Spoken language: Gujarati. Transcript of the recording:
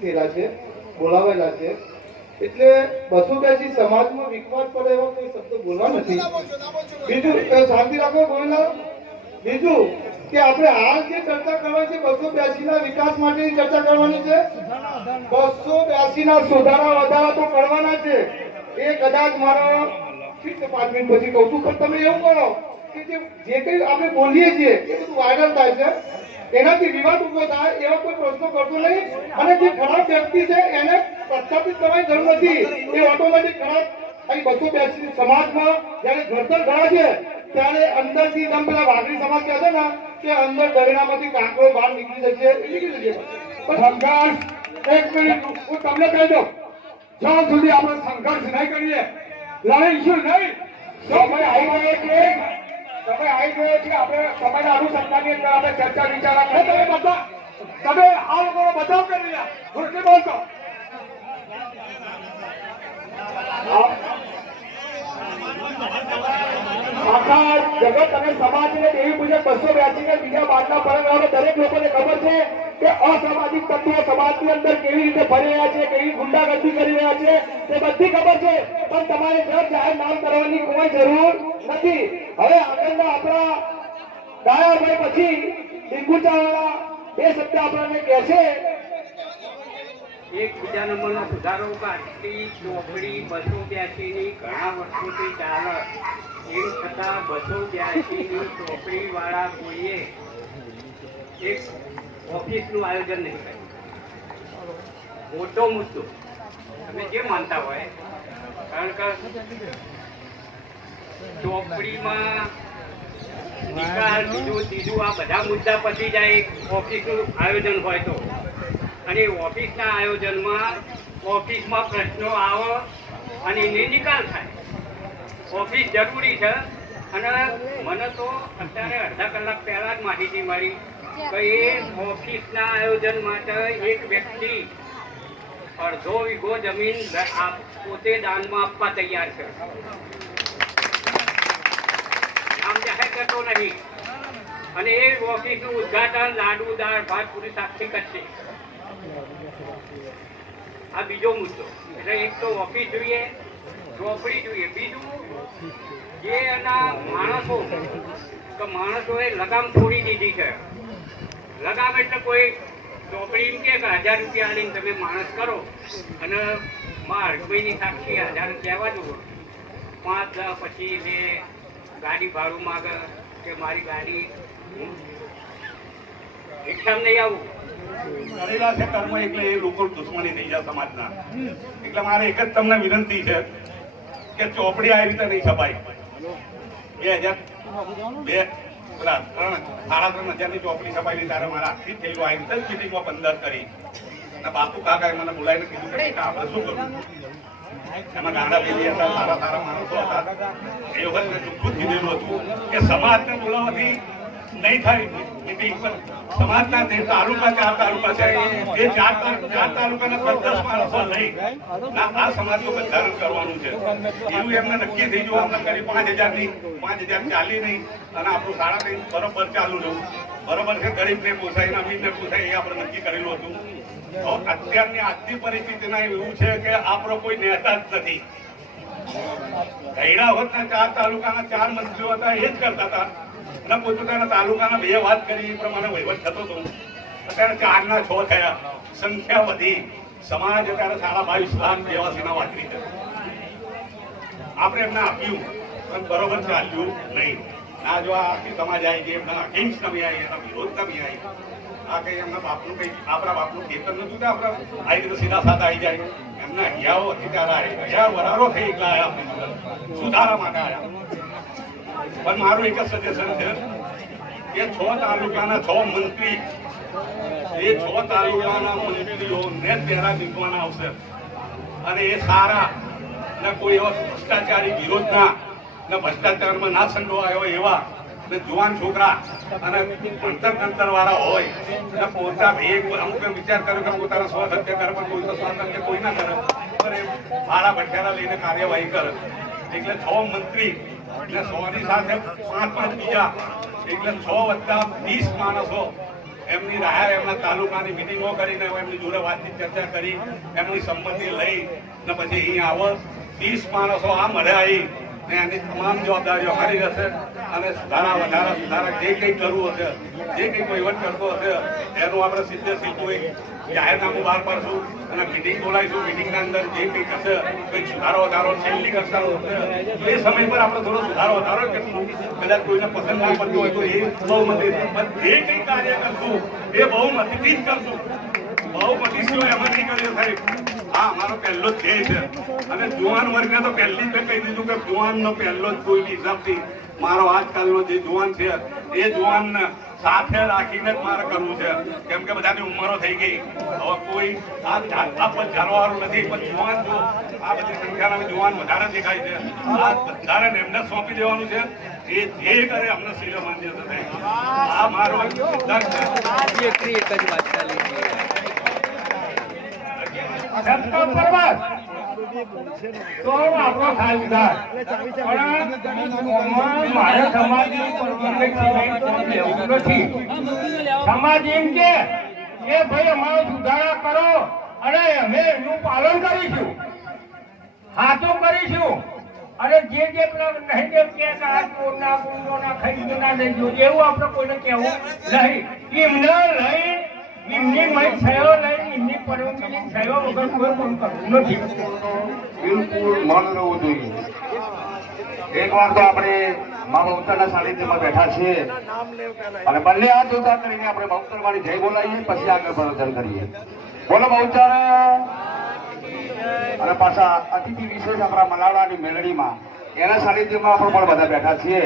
થયેલા છે, બોલાવેલા છે. એટલે 282 સમાજમાં વિખવાદ પડે એવા કોઈ શબ્દ બોલવા નથી. બીજું શાંતિ રાખો ગોવિંદલાલ. બીજું કે આપણે હાલ જે ચર્ચા કરવાની છે 282 ના વિકાસ માટેની ચર્ચા કરવાની છે. 282 ના સુધારા વધારા તો કરવાના છે. એ કદાચ મારો 5 મિનિટ પછી કહું છું, પણ તમે એવું કરો કે જે કંઈ આપણે બોલીએ છીએ એ બધું વાયરલ થાય છે, એનાથી વિવાદ ઉભો થાય એવા કોઈ પ્રશ્નો કરતો નહીં. અને જે ખરાબ વ્યક્તિ છે એને પ્રસ્થાપિત કરવાની જરૂર નથી. એ ઓટોમેટિક ખરાબ અહીં 282 સમાજમાં જયારે ઘડતર ઘડા છે ત્યારે અંદરથી તમે પેલા વાઘરી સમાજ કહે છે ને કે અંદર દરિયામાંથી કાંકરો બહાર નીકળી જશે, નીકળી જશે. પણ સંઘર્ષ, એક મિનિટ હું તમને કહી દઉં, જ્યાં સુધી આપણે સંઘર્ષ નહીં કરીએ, લડીશું નહીં, સમય આવી ગયો છે, સમય આવી ગયો છે. આપણે સમયના અનુસંધાનની અંદર આપણે ચર્ચા વિચારણા કરીએ. તમે આ લોકોનો બચાવ કરી રહ્યા ઘોષણી બોલતો આખા જગત અને સમાજને દેવી પૂજક 282 ને બીજા બાદના પરંપરાઓ દરેક લોકોને ખબર છે કે અસામાજિક તત્વો સમાજની અંદર કેવી રીતે ફરી રહ્યા છે, કેવી ગુંડાગર્દી કરી રહ્યા છે, તે બધી ખબર છે. પણ તમારે જાહેર નામ કરવાની કોઈ જરૂર નથી. હવે આગળના આપણા ડાયાભાઈ પછી ડિંગુચાવાળા બે શબ્દ આપણને કહે છે. એક બીજા નંબરનો સુધારો પાર્ટી ચોપડી 282 ની ઘણા વર્ષોથી ચાલે, એમ છતાં 282 ની ચોપડી વાળા કોઈએ એક ઓફિસનું આયોજન નહીં કર્યું. મોટો મુદ્દો તમે જે માનતા હોય, કારણ કે ચોપડીમાં નિકાલ બીજું આ બધા મુદ્દા પતી જાય એક ઓફિસનું આયોજન હોય તો. અને ઓફિસના આયોજનમાં ઓફિસમાં પ્રશ્નો આવે અને એને નિકાલ થાય. ઓફિસ જરૂરી છે. અને મને તો અત્યારે અડધા કલાક પહેલા જ માહિતી મળી કે એ ઓફિસના આયોજન માટે એક વ્યક્તિ અડધો વીઘો જમીન પોતે દાનમાં આપવા તૈયાર છે. આમ જાહેર કરતો નહીં. અને એ ઓફિસનું ઉદઘાટન લાડુ, દાળ, ભાત, પૂરી શાકથી કરશે. આ બીજો મુદ્દો. એટલે એક તો ઓફિસ જોઈએ, ચોપડી જોઈએ. બીજું જે એના માણસોએ લગામ છોડી દીધી છે. લગામ એટલે કોઈ ચોપડી એમ કે 1000 રૂપિયા આલીને તમે માણસ કરો અને હરભાઈની સાક્ષી 1000 કહેવા દો, 5-10 પછી જે ગાડી ભાડું માગે કે મારી ગાડી રિક્ષામાં નહીં આવું કરેલા છે કર્મ, એટલે એ લોકો દુશ્મની થઈ જાય સમાજના. એટલે મારે એક જ તમને વિનંતી છે કે ચોપડી આ રીતે નહીં છપાય. 3,500 ની ચોપડી છપાયેલી ત્યારે મારા આખી થયેલું આ રીતે જ મિટિંગમાં 15 કરી અને બાપુ કાકાએ મને બોલાવીને કીધું કે આપણે શું કરવું. એમાં ગાંડા બેબી હતા, સારા સારા માણસો હતા. એ વખત મેં ચોખ્ખું જ કીધેલું હતું કે સમાજને બોલાવવાથી નહીં થાય મિટિંગ પર. સમાજના જે તાલુકા 4 તાલુકા છે એ 4 તાલુકાના 10 માણસો લઈ આ સમાજનું બંધારણ કરવાનું છે. એવું એમને નક્કી થઈ ગયું. અમને કરી 5,000 નહીં, 5,000 ચાલી નહીં અને આપણું 3.5 બરોબર ચાલુ રહું. બરોબર છે. ગરીબને પોસાય ને અમીરને પોસાય એ આપણે નક્કી કરેલું હતું. અત્યારની આજની પરિસ્થિતિના એવું છે કે આપણો કોઈ નેતા જ નથી. ગયડા વખતના 4 તાલુકાના 4 મંત્રીઓ હતા, એ જ કરતા હતા અને પોતપોતાના તાલુકાના 2 વાત કરી એ પ્રમાણે વહીવટ થતો હતો. અત્યારે 4 ના 6 થયા, સંખ્યા વધી. સમાજ અત્યારે 22.5 લાખ દેવાસીના વાટરી છે. આપણે એમને આપ્યું પણ બરોબર ચાલ્યું નહીં. ના જો આખી સમાજ આવી ગઈ, એમના અગેન્સ્ટ નમી આવી, એના વિરોધ નમી આવી. આ કઈ એમના બાપનું કઈ આપણા બાપનું ખેતર નતું કે આપણે આવી રીતે સીધા સાધા આવી જાય. એમના હૈયાઓ અધિકાર આવ્યા, વરારો થઈ ગયા આવ્યા, સુધારા માટે આવ્યા. પણ મારું એક જ સજેશન છે કે 6 તાલુકાના 6 મંત્રી, એ 6 તાલુકાના મંત્રીઓને પહેલા નીકળવાના આવશે. અને એ સારા ને કોઈ એવા ભ્રષ્ટાચારી વિરોધના ને ભ્રષ્ટાચારમાં ના સંડોવાયો એવા ને જુવાન છોકરા અને અંતર વાળા હોય ને પોતા અમુક વિચાર કર્યો કે પોતાના સ્વસત્ય કરે, પણ કોઈ તો સ્વાતંત્ર્ય કોઈ ના કરે, પણ એ ભાડા ભટકારા લઈને કાર્યવાહી કરે. એટલે 6 મંત્રી એટલે 100 ની સાથે 5-5 બીજા, એટલે 6 + 20 માણસો એમની રાહે એમના તાલુકાની મિટિંગો કરીને એમની જોડે વાતચીત ચર્ચા કરી એમની સંમતિ લઈ ને પછી અહીં આવો 30 માણસો આ મળ્યા અહીં ને એની તમામ જવાબદારીઓ અમારી રહેશે અને સુધારા જે કંઈ કરવું હશે જે કંઈ વહીવટ કરતો હશે એનું આપણે સીધું એક જાહેરનામું બહાર પાડશું અને મિટિંગ બોલાવીશું મિટિંગના અંદર જે કંઈક હશે કંઈક સુધારો વધારો છેલ્લી કક્ષાનો હશે એ સમય પર આપણે થોડો સુધારો વધારો કરીશું કદાચ કોઈને પસંદ ના પડતું હોય તો એ બહુમતી પણ જે કંઈ કાર્ય કરશું એ બહુમતીથી જ કરશું બહુમતી સિવાય એમાં નહીં કરીએ સાહેબ હા અમારો પહેલો જ ધ્યેય છે અને જુવાન વર્ગને તો પહેલી જ મેં કહી દીધું કે જુવાનનો પહેલો જ કોઈ હિસાબથી મારો આજકાલનો જે જુવાન છે એ જુવાનને સાથે રાખીને જ મારે કરવું છે કેમ કે બધાની ઉંમરો થઈ ગઈ હવે કોઈ આ જાતના પર જાણવાનું નથી પણ જુવાન જો આ બધી સંખ્યાના જુવાન વધારે દેખાય છે આ બધાને એમને સોંપી દેવાનું છે એ જે કરે અમને શિલો માન્ય થશે આ મારો સિદ્ધાંત છે સત્તા પર્વત તો આપણો ખાલદાર મારે સમાજની લેવું નથી સમાજ એમ કે એ ભાઈ અમારો સુધારા કરો અને અમે એનું પાલન કરીશું સાચું કરીશું અને જે પેલા નહીં જેમ કે આ ચોરના ગુંડોના ખરીદોના નહીં જોયું એવું આપણે કોઈને કહેવું નહીં એમને લઈ એમની મય થયો નહીં એમની પરવાનગી થયો વગર કોઈ પણ કરવું નથી બિલકુલ મન રહેવું જોઈએ એક વાર તો આપણે મા બહુચરના સાનિધ્યમાં બેઠા છીએ અને બંને હાથ ઉતાર કરીને આપણે બહુચર વાળી જય બોલાવીએ પછી આગળ પ્રવચન કરીએ બોલો બહુચર અને પાછા અતિથિ વિશેષ આપણા મલાવડાની મેલડીમાં એના સાનિધ્યમાં આપણે પણ બધા બેઠા છીએ